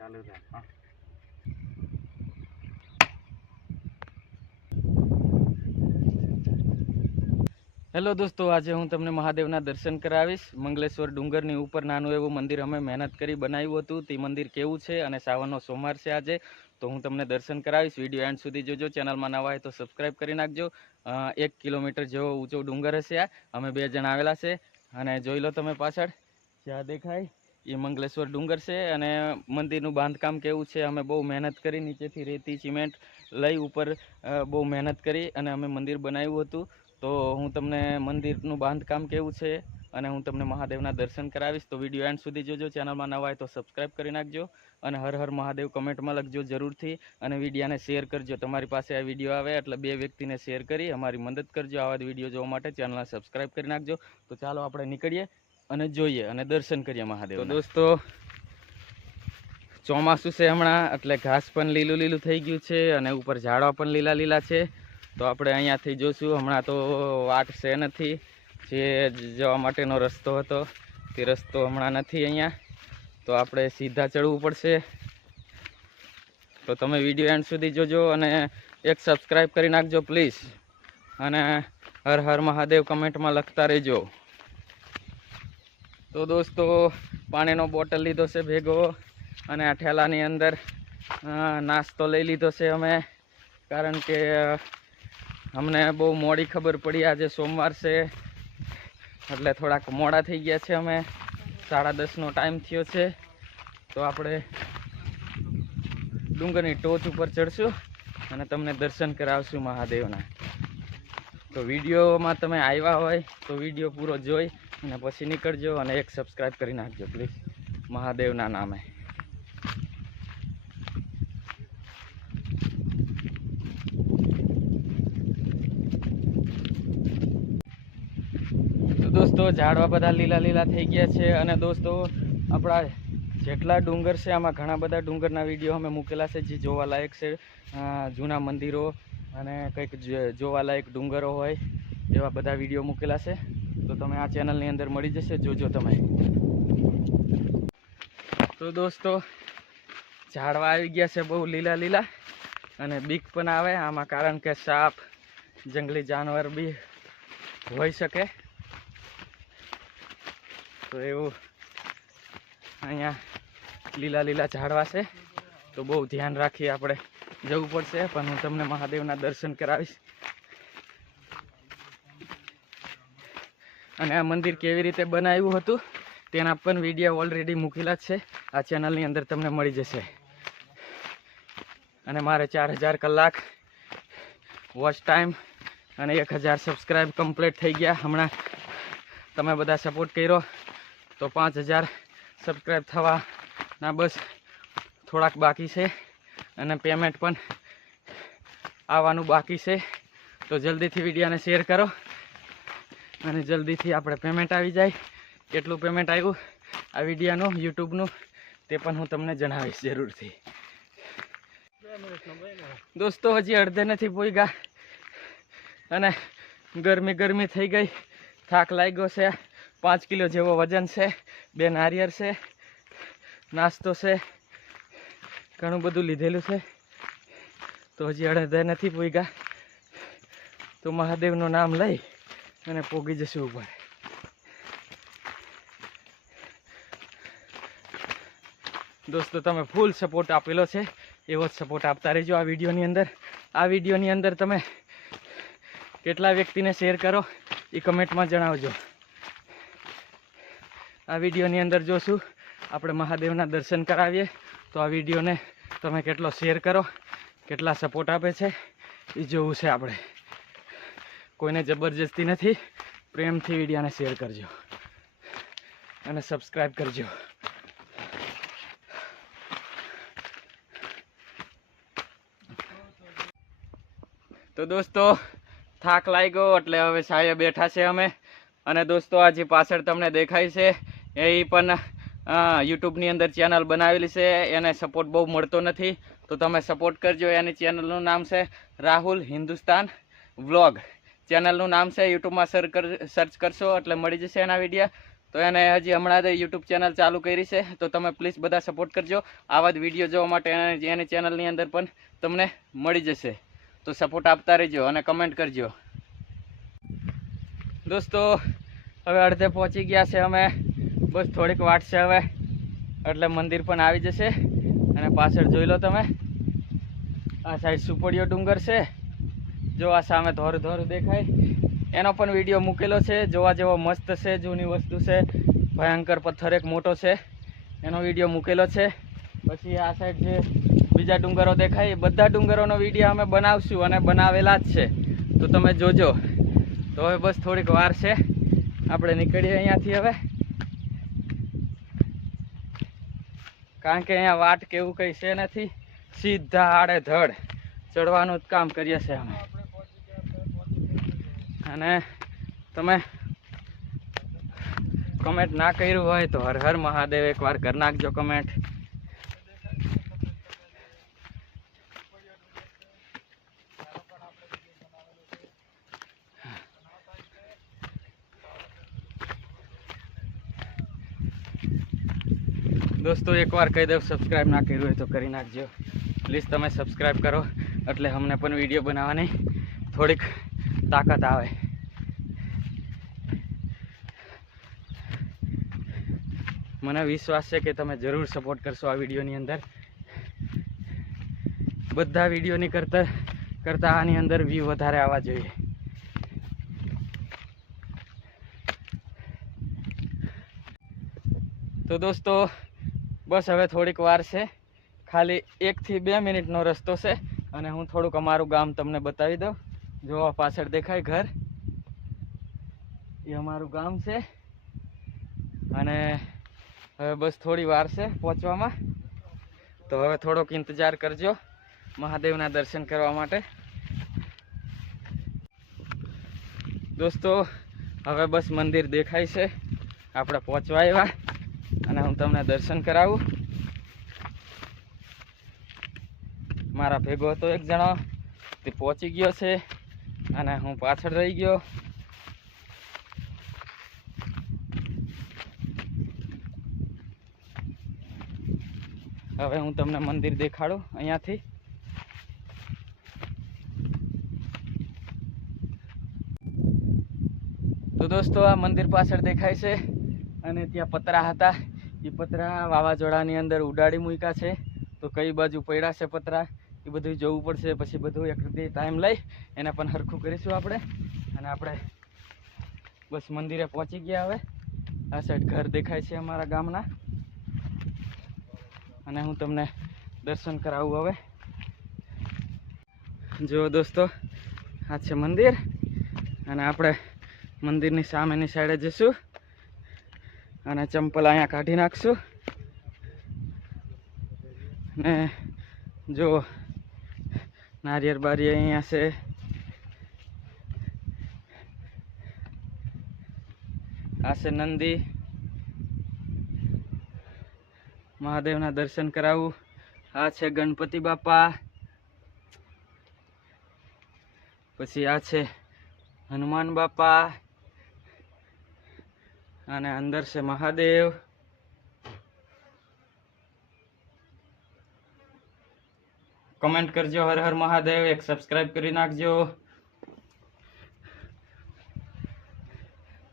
ચાલુ રાખ હા. હેલો દોસ્તો, આજે હું તમને મહાદેવના દર્શન કરાવીશ. મંગલેશ્વર ડુંગરની ઉપર નાનું એવું મંદિર અમે મહેનત કરી બનાવ્યું હતું. તે મંદિર કેવું છે અને સાવનનો સોમવાર છે આજે, તો હું તમને દર્શન કરાવીશ. વીડિયો એન્ડ સુધી જોજો. ચેનલમાં નવા હોય તો સબસ્ક્રાઈબ કરી નાખજો. એક કિલોમીટર જેવો ઊંચો ડુંગર હશે આ. અમે બે જણ આવેલા છે. અને જોઈ લો તમે પાછળ. જ્યાં દેખાય? એ મંગલેશ્વર ડુંગર છે અને મંદિરનું બાંધકામ કેવું છે? અમે બહુ મહેનત કરી, નીચેથી રેતી, સિમેન્ટ લઈ ઉપર બહુ મહેનત કરી અને અમે મંદિર બનાવ્યું હતું. તો હું તમને મંદિરનું બાંધકામ કેવું છે અને હું તમને મહાદેવના દર્શન કરાવીશ. તો વીડિયો એન્ડ સુધી જોજો. ચેનલમાં નવા હોય તો સબસ્ક્રાઈબ કરી નાખજો અને હર હર મહાદેવ કમેન્ટમાં લખજો જરૂરથી અને વિડીયાને શેર કરજો. તમારી પાસે આ વીડિયો આવે એટલે બે વ્યક્તિને શેર કરી, અમારી મદદ કરજો. આવા વીડિયો જોવા માટે ચેનલને સબસ્ક્રાઈબ કરી નાખજો. તો ચાલો આપણે નીકળીએ. અને જોઈએ અને દર્શન કરીએ મહાદેવ દોસ્તો, ચોમાસું છે હમણાં, એટલે ઘાસ પણ લીલું લીલું થઈ ગયું છે અને ઉપર ઝાડવા પણ લીલા લીલા છે. તો આપણે અહીંયાથી જોશું, હમણાં તો વાટ છે નથી, જે જવા માટેનો રસ્તો હતો, તે રસ્તો હમણાં નથી અહીંયા. તો આપણે સીધા ચડવું પડશે. તો તમે વીડિયો એન્ડ સુધી જોજો અને એક સબસ્ક્રાઈબ કરી નાખજો પ્લીઝ અને હર હર મહાદેવ કમેન્ટમાં લખતા રહેજો. તો દોસ્તો, પાણીનો બોટલ લીધો છે ભેગો અને આ ઠેલાની અંદર નાસ્તો લઈ લીધો છે અમે. કારણ કે અમને બહુ મોડી ખબર પડી આજે સોમવાર છે. એટલે થોડાક મોડા થઈ ગયા છે અમે. સાડા દસનો ટાઈમ થયો છે. તો આપણે ડુંગરની ટોચ ઉપર ચડશું અને તમને દર્શન કરાવશું મહાદેવના. તો વિડીયોમાં તમે આવ્યા હોય તો વીડિયો પૂરો જોઈ અને પછી નીકળજો અને એક સબસ્ક્રાઈબ કરી નાખજો પ્લીઝ મહાદેવના નામે. તો દોસ્તો, ઝાડવા બધા લીલા લીલા થઈ ગયા છે અને દોસ્તો, આપણા જેટલા ડુંગર છે, આમાં ઘણા બધા ડુંગરના વીડિયો અમે મૂકેલા છે, જે જોવાલાયક છે જૂના મંદિરો અને કંઈક જોવાલાયક ડુંગરો હોય, એવા બધા વીડિયો મૂકેલા છે. તો તમે આ ચેનલની અંદર મળી જશે, જોજો તમે. તો દોસ્તો, ઝાડવા આવી ગયા છે બહુ લીલા લીલા અને બીક પણ આવે, આમાં કારણ કે સાપ, જંગલી જાનવર બી હોઈ શકે. તો એવું અહીંયા લીલા લીલા ઝાડવા છે. તો બહુ ધ્યાન રાખી આપણે. જવું પડશે, પણ હું તમને મહાદેવના દર્શન કરાવીશ. અને આ મંદિર કેવી રીતે બનાવ્યું હતું તેના પણ વીડિયો ઓલરેડી મૂકેલા છે. આ ચેનલની અંદર તમને મળી જશે. અને મારે ચાર હજાર કલાક વોચ ટાઈમ અને એક હજાર સબસ્ક્રાઈબ કમ્પ્લીટ થઈ ગયા. હમણાં તમે બધા સપોર્ટ કર્યો તો પાંચ હજાર સબસ્ક્રાઈબ થવાના બસ થોડાક બાકી છે. અને પેમેન્ટ પણ આવવાનું બાકી છે. તો જલ્દીથી વિડીયોને શેર કરો. અને જલ્દીથી આપણે પેમેન્ટ આવી જાય. કેટલું પેમેન્ટ આવ્યું? આ વિડીયાનું, યુટ્યુબનું, તે પણ હું તમને જણાવીશ જરૂરથી. દોસ્તો, હજી અડધે નથી પોઈગા. અને ગરમી ગરમી થઈ ગઈ. થાક લાગ્યો છે. પાંચ કિલો જેવો વજન છે. બે નારિયેર છે. નાસ્તો છે. ઘણું બધું લીધેલું છે. તો હજી અડધે નથી પોઈગા. તો મહાદેવનું નામ લઈ અને પોગી જશું ઉપર. દોસ્તો, તમે ફૂલ સપોર્ટ આપેલો છે. એવો જ સપોર્ટ આપતા રહેજો આ વિડીયોની અંદર. આ વિડીયોની અંદર તમે કેટલા વ્યક્તિને શેર કરો એ કમેન્ટમાં જણાવજો. આ વિડીયોની અંદર જોશું, આપણે મહાદેવના દર્શન કરાવીએ. તો આ વિડીયોને તમે કેટલો શેર કરો, કેટલા સપોર્ટ આપે છે, એ જોવું છે આપણે. કોઈને જબરજસ્તી નથી. પ્રેમથી વિડીયાને શેર કરજો અને સબસ્ક્રાઈબ કરજો. તો દોસ્તો, થાક લાગ્યો એટલે હવે સાહેબ બેઠા છે અમે. અને દોસ્તો આ જે પાછળ તમને દેખાય છે. એ પણ યુટ્યુબની અંદર ચેનલ બનાવેલી છે. એને સપોર્ટ બહુ મળતો નથી. તો તમે સપોર્ટ કરજો. એની ચેનલનું નામ છે રાહુલ હિન્દુસ્તાન વ્લોગ. ચેનલનું નામ છે યુટ્યુબમાં સર સર્ચ કરશો એટલે મળી જશે એના વિડીયા તો એને હજી હમણાં જ યુટ્યુબ ચેનલ ચાલુ કરી છે, તો તમે પ્લીઝ બધા સપોર્ટ કરજો. આવા જ વીડિયો જોવા માટે એની ચેનલની અંદર પણ તમને મળી જશે. તો સપોર્ટ આપતા રહેજો અને કમેન્ટ કરજો. દોસ્તો, હવે અડધે પહોંચી ગયા છે અમે. બસ થોડીક વાટ છે હવે, એટલે મંદિર પણ આવી જશે. અને પાછળ જોઈ લો તમે. આ સાઈડ સુપડિયો ડુંગર છે. જો આ સામે ધોરું ધોરું દેખાય. એનો પણ વીડિયો મૂકેલો છે. જોવા જેવો મસ્ત છે, જૂની વસ્તુ છે. ભયંકર પથ્થર એક મોટો છે. એનો વીડિયો મૂકેલો છે. પછી આ સાઈડ જે બીજા ડુંગરો દેખાય બધા ડુંગરોનો વીડિયો અમે બનાવશું અને બનાવેલા જ છે. તો તમે જોજો. તો હવે બસ થોડીક વાર છે. આપણે નીકળીએ અહીંયાથી હવે. કારણ કે અહીંયા વાટ કે એવું કંઈ છે નથી. સીધા આડે ધડ ચડવાનું જ કામ કરીએ છીએ અમે. અને તમે કમેન્ટ ના કર્યું હોય તો હર હર મહાદેવ એકવાર કરી નાખજો કમેન્ટ દોસ્તો, એકવાર કહી દઉં સબસ્ક્રાઈબ ના કર્યું હોય તો કરી નાખજો. પ્લીઝ તમે સબસ્ક્રાઈબ કરો, એટલે અમને પણ વીડિયો બનાવવાની થોડીક તાકાત આવે. મને વિશ્વાસ છે કે તમે જરૂર સપોર્ટ કરશો આ વિડીયોની અંદર. બધા વિડીયોની કરતા, કરતાં આની અંદર વ્યૂ વધારે આવવા જોઈએ. તો દોસ્તો, બસ હવે થોડીક વાર છે. ખાલી એકથી બે મિનિટનો રસ્તો છે અને હું થોડુંક અમારું ગામ તમને બતાવી દઉં. જો પાછળ દેખાય ઘર, એ અમારું ગામ છે. અને હવે બસ થોડી વાર છે પહોંચવામાં. તો હવે થોડોક ઇંતજાર કરજો મહાદેવના દર્શન કરવા માટે. દોસ્તો, હવે બસ મંદિર દેખાય છે. આપણે પહોંચવા આવ્યા અને હું તમને દર્શન કરાવું. મારા ભેગો હતો એક જણો, તે પહોંચી ગયો છે. અને હું પાછળ રહી ગયો. હવે હું તમને મંદિર દેખાડું અહીંયાથી. તો દોસ્તો, આ મંદિર પાછળ દેખાય છે અને ત્યાં પતરા હતા. એ પતરા વાવાઝોડાની અંદર ઉડાડી મૂક્યા છે. તો કઈ બાજુ પડ્યા છે પતરા? એ બધું જોવું પડશે, પછી બધું એક ટાઈમ લઈ એને પણ સરખું કરીશું આપણે. અને આપણે બસ મંદિરે પહોંચી ગયા હવે. આ સાઈડ ઘર દેખાય છે અમારા ગામના. અને હું તમને દર્શન કરાવું હવે. જુઓ દોસ્તો, આ છે મંદિર. અને આપણે મંદિરની સામેની સાઈડે જઈશું. અને ચંપલ અહીંયા કાઢી નાખશું. ને જો નારિયેળ બારી અહીંયા છે. આ છે નંદી. મહાદેવના દર્શન કરાવું. આ છે ગણપતિ બાપા. પછી આ છે હનુમાન બાપા. અને અંદર છે મહાદેવ. કમેન્ટ કરજો. હર હર મહાદેવ. એક સબસ્ક્રાઈબ કરી નાખજો.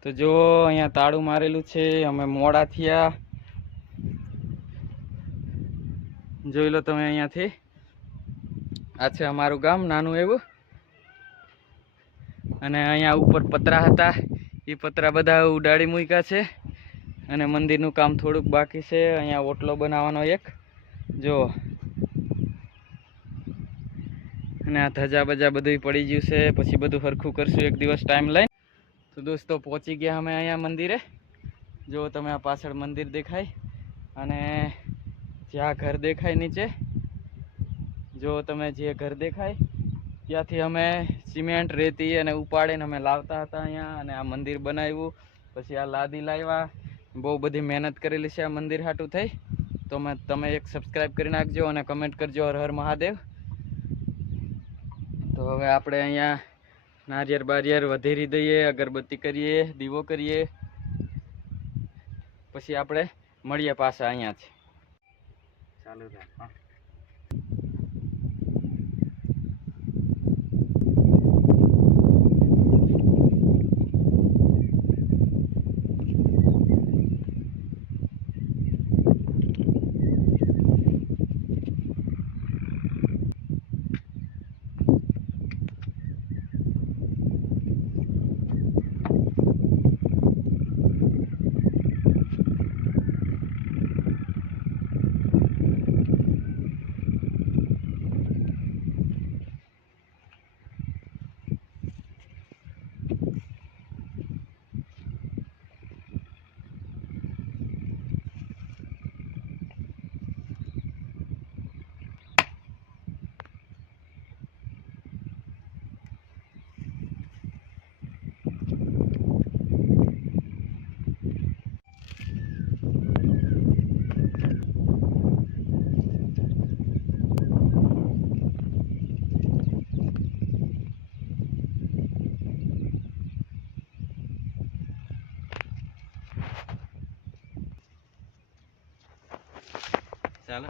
તો જો અહીંયા તાળું મારેલું છે. અમે મોડા થયા. જોઈ લો તમે અહીંયાથી. આ છે અમારું ગામ, નાનું એવું. અને અહીંયા ઉપર પતરા હતા. એ પતરા બધા ઉડાડી મૂક્યા છે. અને મંદિરનું કામ થોડુંક બાકી છે. અહીંયા ઓટલો બનાવવાનો એક. જો અને આ ધજા બજા બધું પડી ગયું છે. પછી બધું સરખું કરશું એક દિવસ ટાઈમ લઈને તો દોસ્તો, પહોંચી ગયા અમે અહીંયા મંદિરે. જો તમે આ પાછળ મંદિર દેખાય. અને જ્યાં ઘર દેખાય નીચે, જો તમે જે ઘર દેખાય, ત્યાંથી અમે સિમેન્ટ રેતી અને ઉપાડીને અમે લાવતા હતા અહીંયા અને આ મંદિર બનાવ્યું. પછી આ લાદી લાવ્યા. બહુ બધી મહેનત કરેલી છે આ મંદિર હાટું થઈ. તો તમે એક સબસ્ક્રાઈબ કરી નાખજો અને કમેન્ટ કરજો હર હર મહાદેવ. હવે આપણે અહીંયા નારિયેર બારિયેર વધેરી દઈએ, અગરબત્તી કરીએ, દીવો કરીએ. પછી આપણે મળીએ પાછા અહીંયા ચાલુ થાય ચાલો.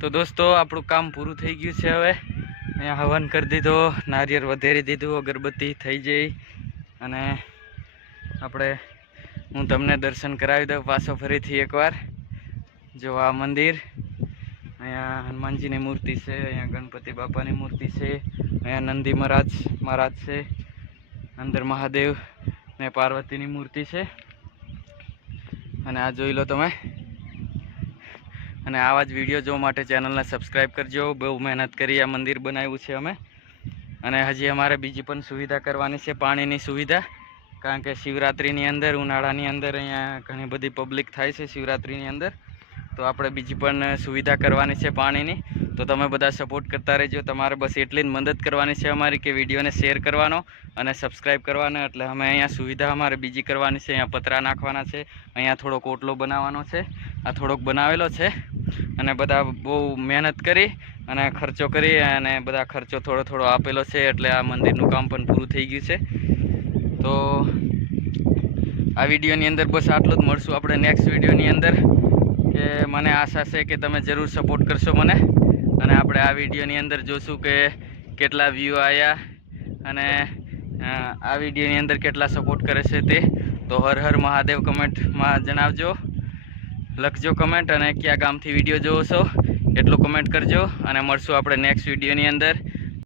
તો દોસ્તો, આપણું કામ પૂરું થઈ ગયું છે હવે. મેં હવન કરી દીધો, નારિયેળ વધેરી દીધું, અગરબત્તી થઈ જઈ અને આપણે હું તમને દર્શન કરાવી દઉં પાછો ફરીથી એકવાર. જો આ મંદિર, અહીંયા હનુમાનજીની મૂર્તિ છે, અહીંયા ગણપતિ બાપાની મૂર્તિ છે, અહીંયા નંદી મહારાજ મહારાજ છે, અંદર મહાદેવ ને પાર્વતીની મૂર્તિ છે. અને આ જોઈ લો તમે. અને આવા જ વીડિયો જોવા માટે ચેનલને સબસ્ક્રાઈબ કરજો. બહુ મહેનત કરી આ મંદિર બનાવ્યું છે અમે. અને હજી અમારે બીજી પણ સુવિધા કરવાની છે, પાણીની સુવિધા. કારણ કે શિવરાત્રિની અંદર, ઉનાળાની અંદર અહીંયા ઘણી બધી પબ્લિક થાય છે શિવરાત્રિની અંદર. તો આપણે બીજી પણ સુવિધા કરવાની છે પાણીની. તો તમે બધા સપોર્ટ કરતા રહેજો. તમારે બસ એટલી જ મદદ કરવાની છે અમારી કે વિડીયોને શેર કરવાનો અને સબસ્ક્રાઈબ કરવાનો. એટલે અમે અહીંયા સુવિધા અમારે બીજી કરવાની છે. અહીંયા પતરા નાખવાના છે. અહીંયા થોડોક ઓટલો બનાવવાનો છે. આ થોડોક બનાવેલો છે. અને બધા બહુ મહેનત કરી અને ખર્ચો કરી અને બધા ખર્ચો થોડો થોડો આપેલો છે. એટલે આ મંદિરનું કામ પણ પૂરું થઈ ગયું છે. તો આ વિડીયોની અંદર બસ આટલું જ મળશું આપણે નેક્સ્ટ વિડીયોની અંદર, કે મને આશા છે કે તમે જરૂર સપોર્ટ કરશો મને. અને આપણે આ વિડીયોની અંદર જોશું કે કેટલા વ્યૂ આવ્યા અને આ વિડીયોની અંદર કેટલા સપોર્ટ કરે છે તે. તો હર હર મહાદેવ કમેન્ટમાં જણાવજો, લખજો કમેન્ટ અને કયા ગામથી વીડિયો જોવો છો, એટલું કમેન્ટ કરજો. અને મળશું આપણે નેક્સ્ટ વિડીયોની અંદર.